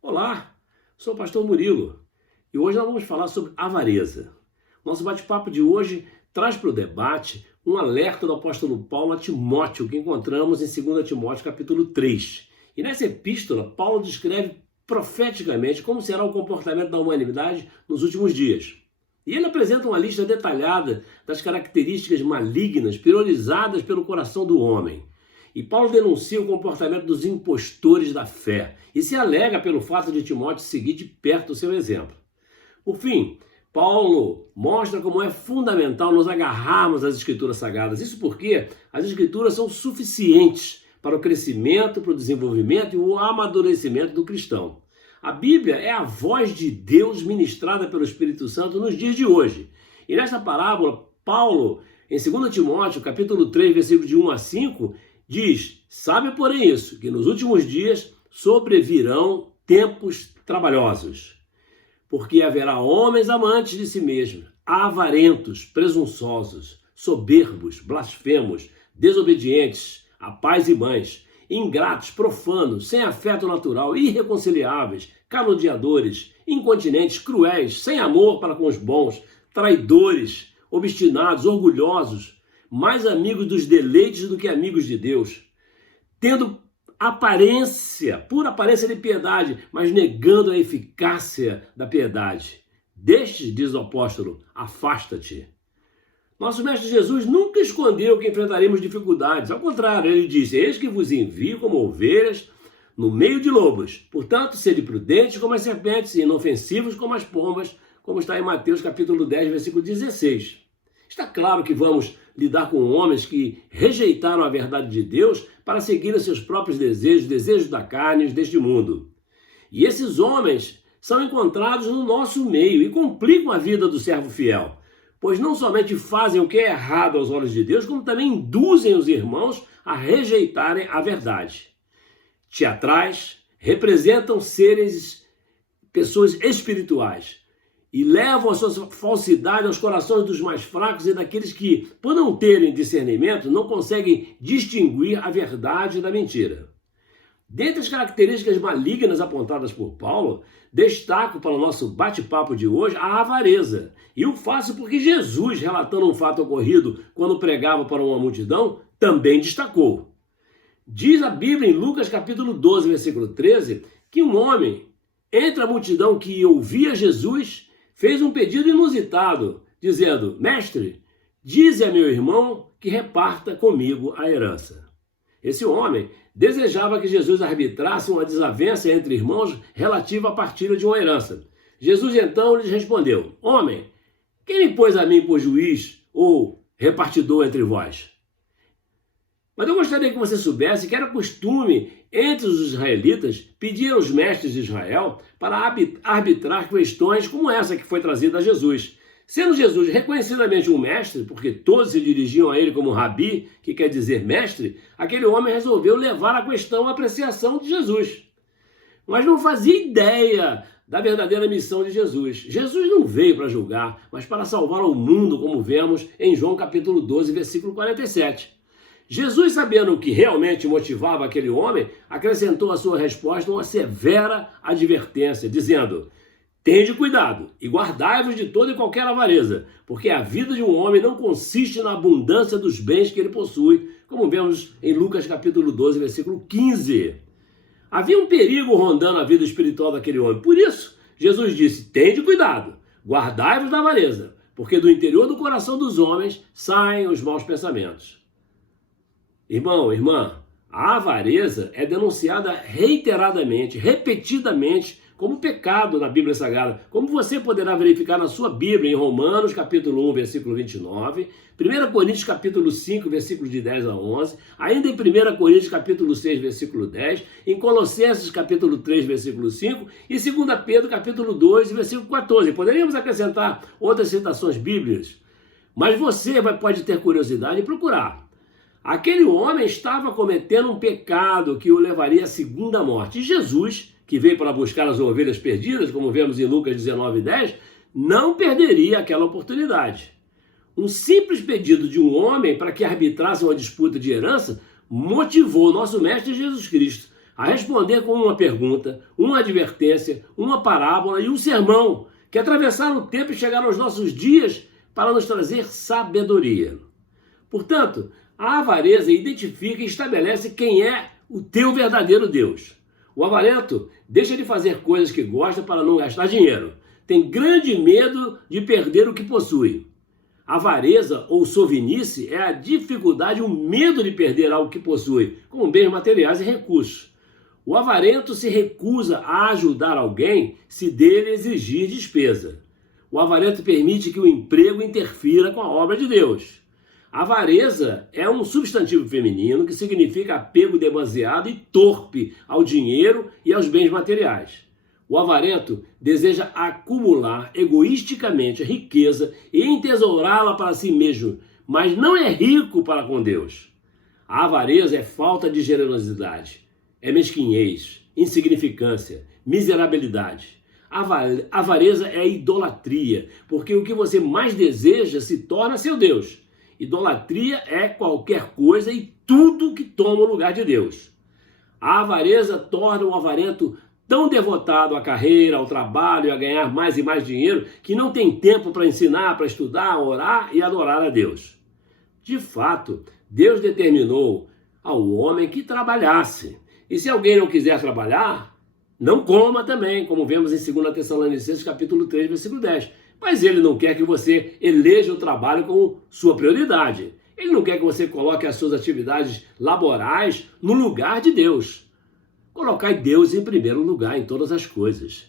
Olá, sou o pastor Murilo e hoje nós vamos falar sobre avareza. Nosso bate-papo de hoje traz para o debate um alerta do apóstolo Paulo a Timóteo que encontramos em 2 Timóteo capítulo 3. E nessa epístola, Paulo descreve profeticamente como será o comportamento da humanidade nos últimos dias. E ele apresenta uma lista detalhada das características malignas priorizadas pelo coração do homem. E Paulo denuncia o comportamento dos impostores da fé e se alega pelo fato de Timóteo seguir de perto o seu exemplo. Por fim, Paulo mostra como é fundamental nos agarrarmos às Escrituras Sagradas. Isso porque as Escrituras são suficientes para o crescimento, para o desenvolvimento e o amadurecimento do cristão. A Bíblia é a voz de Deus ministrada pelo Espírito Santo nos dias de hoje. E nesta parábola, Paulo, em 2 Timóteo, capítulo 3, versículos de 1 a 5, diz: sabe, porém, isso, que nos últimos dias sobrevirão tempos trabalhosos, porque haverá homens amantes de si mesmos, avarentos, presunçosos, soberbos, blasfemos, desobedientes a pais e mães, ingratos, profanos, sem afeto natural, irreconciliáveis, caluniadores, incontinentes, cruéis, sem amor para com os bons, traidores, obstinados, orgulhosos, mais amigos dos deleites do que amigos de Deus, tendo pura aparência de piedade, mas negando a eficácia da piedade. Destes, diz o apóstolo, afasta-te. Nosso mestre Jesus nunca escondeu que enfrentaremos dificuldades. Ao contrário, ele disse: eis que vos envio como ovelhas no meio de lobos. Portanto, sede prudentes como as serpentes e inofensivos como as pombas, como está em Mateus capítulo 10, versículo 16. Está claro que vamos lidar com homens que rejeitaram a verdade de Deus para seguir os seus próprios desejos da carne deste mundo. E esses homens são encontrados no nosso meio e complicam a vida do servo fiel, pois não somente fazem o que é errado aos olhos de Deus, como também induzem os irmãos a rejeitarem a verdade. Teatrais representam pessoas espirituais, e levam a sua falsidade aos corações dos mais fracos e daqueles que, por não terem discernimento, não conseguem distinguir a verdade da mentira. Dentre as características malignas apontadas por Paulo, destaco para o nosso bate-papo de hoje a avareza. E o faço porque Jesus, relatando um fato ocorrido quando pregava para uma multidão, também destacou. Diz a Bíblia em Lucas capítulo 12, versículo 13, que um homem, entre a multidão que ouvia Jesus, fez um pedido inusitado, dizendo: mestre, dize a meu irmão que reparta comigo a herança. Esse homem desejava que Jesus arbitrasse uma desavença entre irmãos relativa à partilha de uma herança. Jesus então lhes respondeu: homem, quem me pôs a mim por juiz ou repartidor entre vós? Mas eu gostaria que você soubesse que era costume entre os israelitas pedir aos mestres de Israel para arbitrar questões como essa que foi trazida a Jesus. Sendo Jesus reconhecidamente um mestre, porque todos se dirigiam a ele como rabi, que quer dizer mestre, aquele homem resolveu levar a questão à apreciação de Jesus. Mas não fazia ideia da verdadeira missão de Jesus. Jesus não veio para julgar, mas para salvar o mundo, como vemos em João capítulo 12, versículo 47. Jesus, sabendo o que realmente motivava aquele homem, acrescentou à sua resposta uma severa advertência, dizendo: tende cuidado e guardai-vos de toda e qualquer avareza, porque a vida de um homem não consiste na abundância dos bens que ele possui, como vemos em Lucas capítulo 12, versículo 15. Havia um perigo rondando a vida espiritual daquele homem. Por isso, Jesus disse: tende cuidado, guardai-vos da avareza, porque do interior do coração dos homens saem os maus pensamentos. Irmão, irmã, a avareza é denunciada reiteradamente, repetidamente, como pecado na Bíblia Sagrada, como você poderá verificar na sua Bíblia, em Romanos, capítulo 1, versículo 29, 1 Coríntios, capítulo 5, versículos de 10 a 11, ainda em 1 Coríntios, capítulo 6, versículo 10, em Colossenses, capítulo 3, versículo 5, e 2 Pedro, capítulo 2, versículo 14. Poderíamos acrescentar outras citações bíblicas, mas você pode ter curiosidade e procurar. Aquele homem estava cometendo um pecado que o levaria à segunda morte. E Jesus, que veio para buscar as ovelhas perdidas, como vemos em Lucas 19, 10, não perderia aquela oportunidade. Um simples pedido de um homem para que arbitrasse uma disputa de herança motivou nosso mestre Jesus Cristo a responder com uma pergunta, uma advertência, uma parábola e um sermão que atravessaram o tempo e chegaram aos nossos dias para nos trazer sabedoria. Portanto, a avareza identifica e estabelece quem é o teu verdadeiro Deus. O avarento deixa de fazer coisas que gosta para não gastar dinheiro. Tem grande medo de perder o que possui. Avareza ou sovinice é a dificuldade, o medo de perder algo que possui, como bens materiais e recursos. O avarento se recusa a ajudar alguém se dele exigir despesa. O avarento permite que o emprego interfira com a obra de Deus. Avareza é um substantivo feminino que significa apego demasiado e torpe ao dinheiro e aos bens materiais. O avarento deseja acumular egoisticamente a riqueza e entesourá-la para si mesmo, mas não é rico para com Deus. A avareza é falta de generosidade, é mesquinhez, insignificância, miserabilidade. A avareza é idolatria, porque o que você mais deseja se torna seu Deus. Idolatria é qualquer coisa e tudo que toma o lugar de Deus. A avareza torna o avarento tão devotado à carreira, ao trabalho e a ganhar mais e mais dinheiro que não tem tempo para ensinar, para estudar, orar e adorar a Deus. De fato, Deus determinou ao homem que trabalhasse. E se alguém não quiser trabalhar, não coma também, como vemos em 2 Tessalonicenses capítulo 3, versículo 10. Mas ele não quer que você eleja o trabalho como sua prioridade. Ele não quer que você coloque as suas atividades laborais no lugar de Deus. Colocai Deus em primeiro lugar em todas as coisas.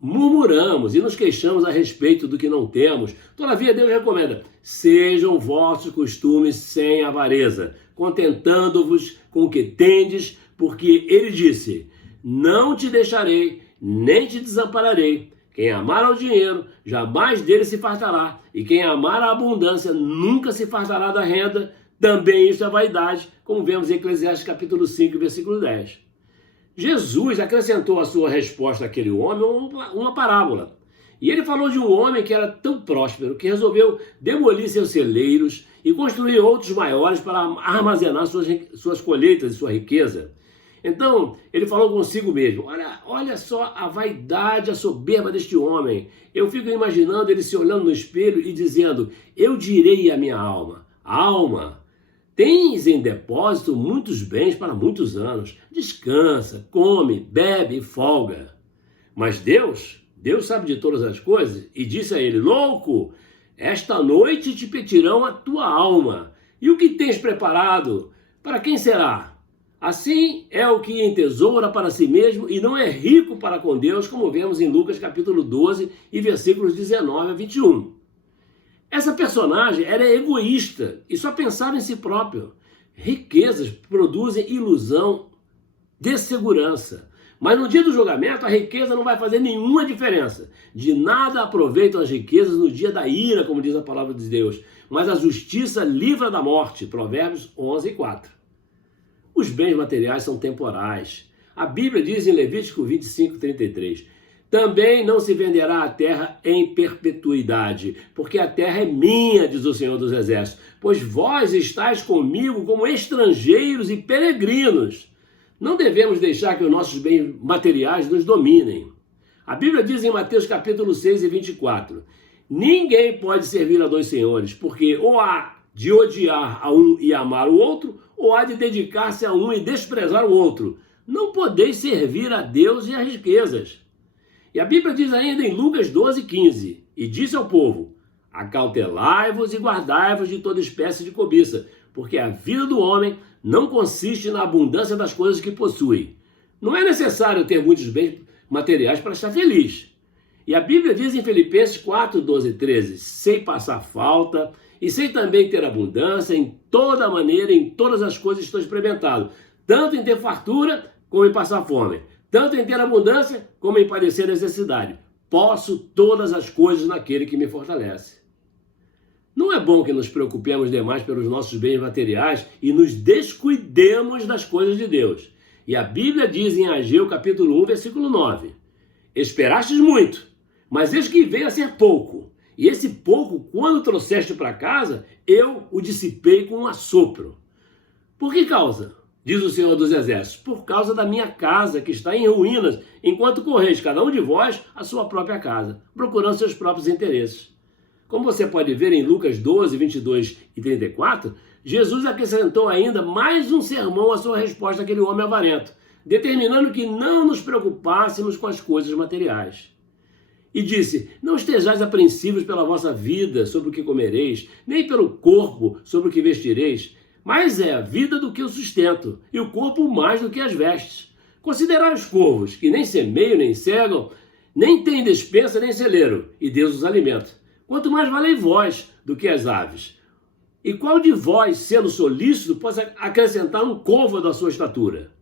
Murmuramos e nos queixamos a respeito do que não temos. Todavia Deus recomenda: sejam vossos costumes sem avareza, contentando-vos com o que tendes, porque ele disse: não te deixarei, nem te desampararei. Quem amar ao dinheiro, jamais dele se fartará. E quem amar a abundância, nunca se fartará da renda. Também isso é vaidade, como vemos em Eclesiastes capítulo 5, versículo 10. Jesus acrescentou à sua resposta àquele homem uma parábola. E ele falou de um homem que era tão próspero que resolveu demolir seus celeiros e construir outros maiores para armazenar suas colheitas e sua riqueza. Então, ele falou consigo mesmo: olha só a vaidade, a soberba deste homem. Eu fico imaginando ele se olhando no espelho e dizendo: eu direi à minha alma: alma, tens em depósito muitos bens para muitos anos. Descansa, come, bebe e folga. Mas Deus sabe de todas as coisas e disse a ele: louco, esta noite te pedirão a tua alma. E o que tens preparado? Para quem será? Assim é o que entesoura para si mesmo e não é rico para com Deus, como vemos em Lucas capítulo 12 e versículos 19 a 21. Essa personagem era egoísta e só pensava em si próprio. Riquezas produzem ilusão de segurança. Mas no dia do julgamento, a riqueza não vai fazer nenhuma diferença. De nada aproveitam as riquezas no dia da ira, como diz a palavra de Deus. Mas a justiça livra da morte. Provérbios 11, 4. Os bens materiais são temporais. A Bíblia diz em Levítico 25, 33... também não se venderá a terra em perpetuidade, porque a terra é minha, diz o Senhor dos Exércitos, pois vós estáis comigo como estrangeiros e peregrinos. Não devemos deixar que os nossos bens materiais nos dominem. A Bíblia diz em Mateus capítulo 6 e 24, ninguém pode servir a dois senhores, porque ou há de odiar a um e amar o outro, ou há de dedicar-se a um e desprezar o outro. Não podeis servir a Deus e às riquezas. E a Bíblia diz ainda em Lucas 12, 15, e disse ao povo: acautelai-vos e guardai-vos de toda espécie de cobiça, porque a vida do homem não consiste na abundância das coisas que possui. Não é necessário ter muitos bens materiais para estar feliz. E a Bíblia diz em Filipenses 4, 12 e 13, sei passar falta e sei também ter abundância em toda maneira, em todas as coisas estou experimentado, tanto em ter fartura como em passar fome. Tanto em ter abundância, como em padecer necessidade. Posso todas as coisas naquele que me fortalece. Não é bom que nos preocupemos demais pelos nossos bens materiais e nos descuidemos das coisas de Deus. E a Bíblia diz em Ageu capítulo 1, versículo 9, esperastes muito, mas eis que veio a ser pouco. E esse pouco, quando trouxeste para casa, eu o dissipei com um assopro. Por que causa? diz o Senhor dos Exércitos, por causa da minha casa que está em ruínas, enquanto correis cada um de vós a sua própria casa, procurando seus próprios interesses. Como você pode ver em Lucas 12, 22 e 34, Jesus acrescentou ainda mais um sermão à sua resposta àquele homem avarento, determinando que não nos preocupássemos com as coisas materiais. E disse, não estejais apreensivos pela vossa vida sobre o que comereis, nem pelo corpo sobre o que vestireis, mais é a vida do que o sustento, e o corpo mais do que as vestes. Considerai os corvos, que nem semeiam, nem cegam, nem têm despensa, nem celeiro, e Deus os alimenta. Quanto mais valei vós do que as aves. E qual de vós, sendo solícito, pode acrescentar um côvado à sua estatura?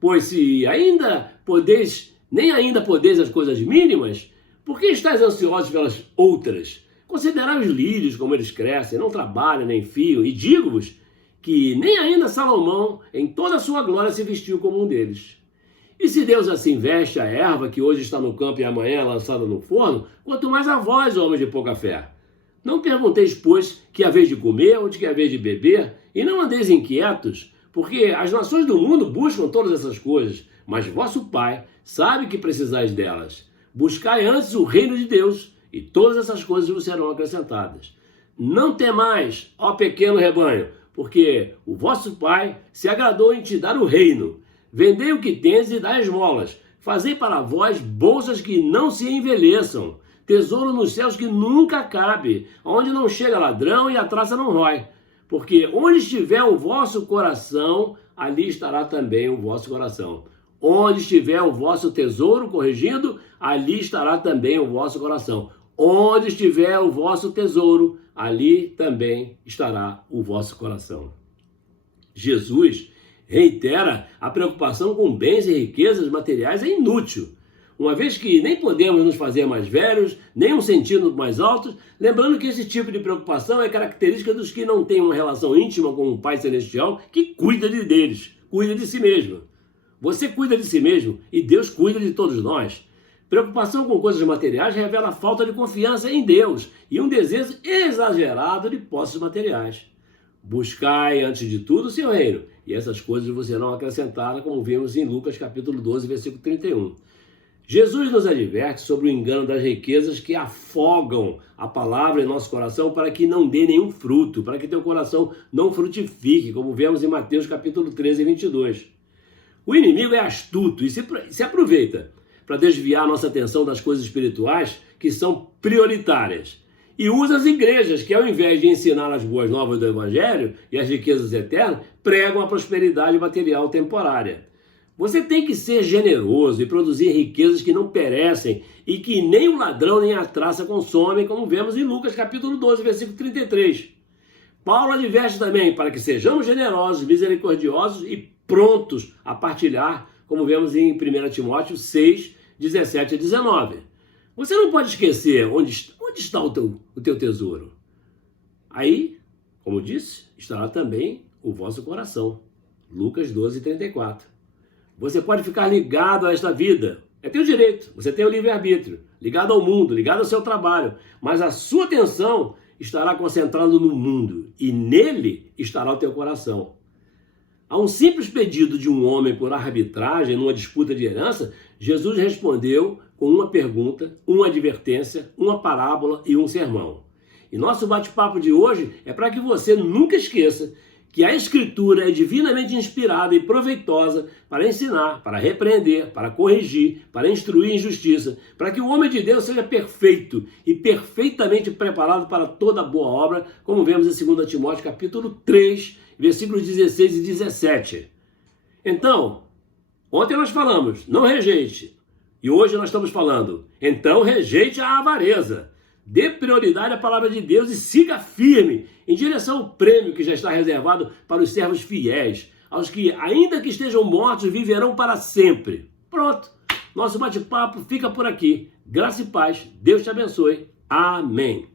Pois se ainda podeis, nem ainda podeis as coisas mínimas, por que estáis ansiosos pelas outras? Considerai os lírios como eles crescem, não trabalham nem fiam, e digo-vos que nem ainda Salomão, em toda a sua glória, se vestiu como um deles. E se Deus assim veste a erva que hoje está no campo e amanhã é lançada no forno, quanto mais a vós, homens de pouca fé. Não pergunteis, pois, que haveis de comer ou de que haveis de beber, e não andeis inquietos, porque as nações do mundo buscam todas essas coisas, mas vosso Pai sabe que precisais delas. Buscai antes o reino de Deus, e todas essas coisas vos serão acrescentadas. Não temais, ó pequeno rebanho, porque o vosso Pai se agradou em te dar o reino. Vendei o que tendes e dai esmolas. Fazei para vós bolsas que não se envelheçam, tesouro nos céus que nunca cabe, onde não chega ladrão e a traça não rói. Porque onde estiver o vosso coração, ali estará também o vosso coração. Onde estiver o vosso tesouro corrigindo, ali estará também o vosso coração. Onde estiver o vosso tesouro, ali também estará o vosso coração. Jesus reitera a preocupação com bens e riquezas materiais é inútil, uma vez que nem podemos nos fazer mais velhos, nem um centímetro mais altos, lembrando que esse tipo de preocupação é característica dos que não têm uma relação íntima com o Pai Celestial que cuida deles, cuida de si mesmo. Você cuida de si mesmo e Deus cuida de todos nós. Preocupação com coisas materiais revela a falta de confiança em Deus e um desejo exagerado de posses materiais. Buscai, antes de tudo, o seu reino, e essas coisas vos serão acrescentadas, como vimos em Lucas capítulo 12, versículo 31. Jesus nos adverte sobre o engano das riquezas que afogam a palavra em nosso coração para que não dê nenhum fruto, para que teu coração não frutifique, como vemos em Mateus capítulo 13, 22. O inimigo é astuto e se aproveita para desviar nossa atenção das coisas espirituais que são prioritárias. E usa as igrejas que, ao invés de ensinar as boas novas do Evangelho e as riquezas eternas, pregam a prosperidade material temporária. Você tem que ser generoso e produzir riquezas que não perecem e que nem o ladrão nem a traça consomem, como vemos em Lucas capítulo 12, versículo 33. Paulo adverte também para que sejamos generosos, misericordiosos e prontos a partilhar, como vemos em 1 Timóteo 6, 17 a 19. Você não pode esquecer onde está o teu tesouro. Aí, como disse, estará também o vosso coração. Lucas 12, 34. Você pode ficar ligado a esta vida. É teu direito. Você tem o livre-arbítrio. Ligado ao mundo, ligado ao seu trabalho. Mas a sua atenção estará concentrada no mundo. E nele estará o teu coração. A um simples pedido de um homem por arbitragem numa disputa de herança, Jesus respondeu com uma pergunta, uma advertência, uma parábola e um sermão. E nosso bate-papo de hoje é para que você nunca esqueça que a Escritura é divinamente inspirada e proveitosa para ensinar, para repreender, para corrigir, para instruir em justiça, para que o homem de Deus seja perfeito e perfeitamente preparado para toda boa obra, como vemos em 2 Timóteo capítulo 3, versículos 16 e 17. Então, ontem nós falamos, não rejeite. E hoje nós estamos falando, então rejeite a avareza. Dê prioridade à palavra de Deus e siga firme em direção ao prêmio que já está reservado para os servos fiéis, aos que, ainda que estejam mortos, viverão para sempre. Pronto, nosso bate-papo fica por aqui. Graça e paz, Deus te abençoe. Amém.